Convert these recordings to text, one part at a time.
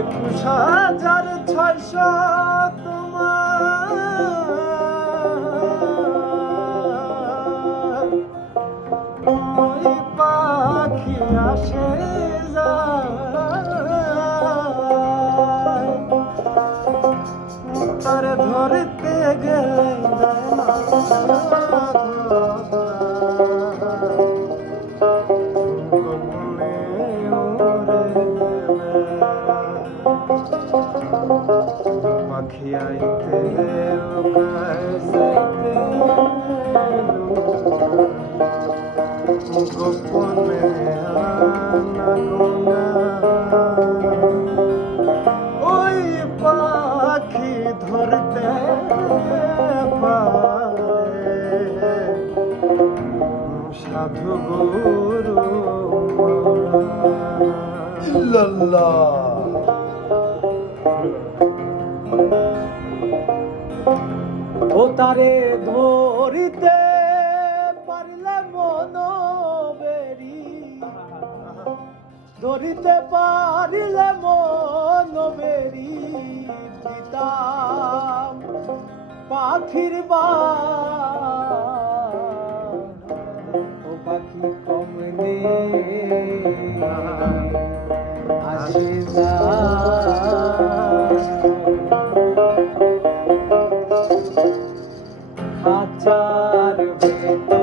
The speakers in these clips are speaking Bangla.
একুশ হাজার ছয়শো তোমার। ওই পাখি আসে তার ধরতে গেলে ইল্লাল্লাহ ও তারে ধরিতে পারলে মন বেরি ধরিতে পারিলে মন বেরি দিতাম পাখির বা ও পাখি Father. with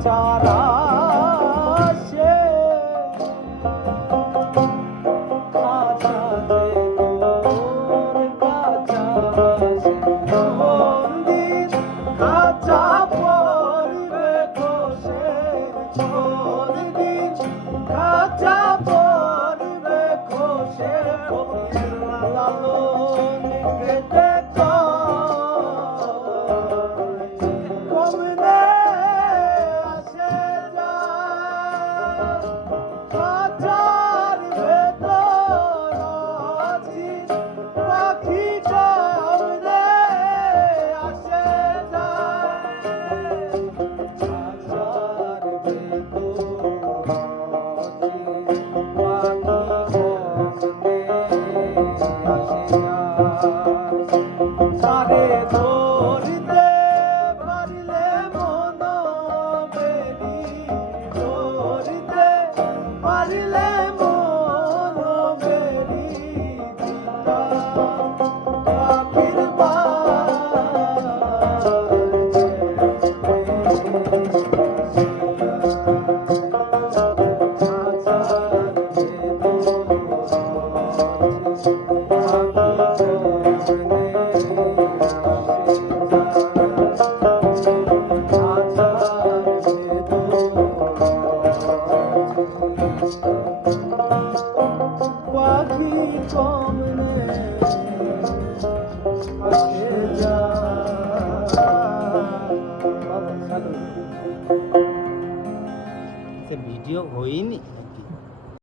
চারা হয়নি